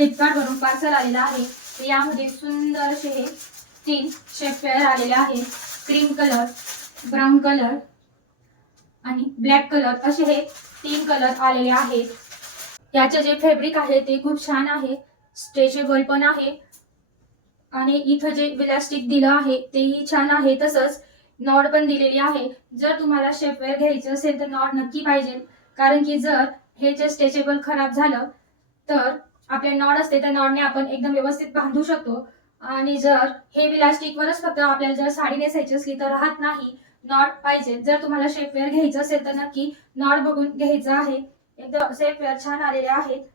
Flipkart वरून parcel आलेलं आहे। तर यामध्ये सुंदर असे हे 3 शेपवेअर आलेले आहे। क्रीम कलर, ब्राऊन कलर आणि ब्लॅक कलर असे हे 3 कलर आलेले आहेत। याचे जे फॅब्रिक आहे ते खूप छान आहे, स्ट्रेचेबल पण आहे आणि इथं जे इलास्टिक दिलं आहे तेही छान आहे। तसंच नॉड पण दिलेली आहे। जर तुम्हाला शेपवेअर घ्यायचं असेल तर नॉड नक्की पाहिजे, कारण की जर हे जे स्ट्रेचेबल खराब झालं तर आपले नॉड असते त्या नॉडने आपण एकदम व्यवस्थित बांधू शकतो। आणि जर हे इलास्टिकवरच फक्त आपल्याला जर साडी नेसायची असली तर राहत नाही, नॉड पाहिजे। जर तुम्हाला शेपवेअर घ्यायचं असेल तर नक्की नॉड बघून घ्यायचं आहे। एकदम शेपवेअर छान आलेले आहेत।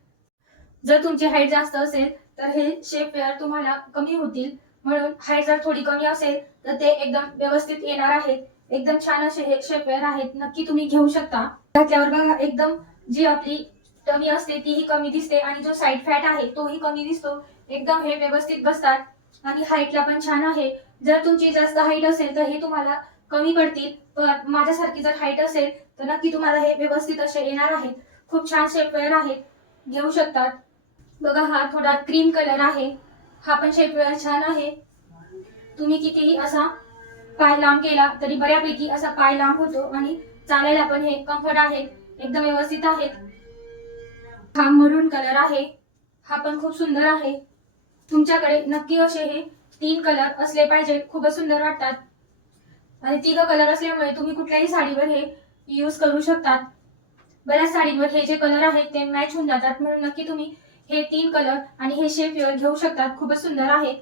जर तुमची हाईट जास्त असेल तर हे शेपवेअर तुम्हाला कमी होतील, म्हणून हाईट जर थोडी कमी असेल तर ते एकदम व्यवस्थित येणार आहेत। एकदम छान असे हे शेपवेअर आहेत, नक्की तुम्ही घेऊ शकता। घातल्यावर बघा एकदम जी आपली टमी असते तीही कमी दिसते आणि जो साईड फॅट आहे तोही कमी दिसतो। एकदम हे व्यवस्थित बसतात आणि हाईटला पण छान आहे। जर तुमची जास्त हाईट असेल तर हे तुम्हाला कमी पडतील, पण माझ्यासारखी जर हाईट असेल तर नक्की तुम्हाला हे व्यवस्थित असे येणार आहेत। खूप छान शेपवेअर आहेत, घेऊ शकतात। बघा हा थोडा क्रीम कलर आहे, हा पण शेपवेअर छान आहे। तुम्ही कितीही असा पाय लांब केला तरी बऱ्यापैकी असा पाय लांब होतो आणि चालायला पण हे कम्फर्ट आहे, एकदम व्यवस्थित आहेत। हा मरून कलर आहे, हा पण खूप सुंदर आहे। तुमच्याकडे नक्की असे हे 3 कलर असले पाहिजे, खूपच सुंदर वाटतात आणि 3 कलर असल्यामुळे तुम्ही कुठल्याही साडीवर हे यूज करू शकतात। बऱ्याच साडींवर हे जे कलर आहेत ते मॅच होऊन जातात, म्हणून नक्की तुम्ही हे 3 कलर आणि हे शेपवेअर घेऊ शकतात, खूपच सुंदर आहे।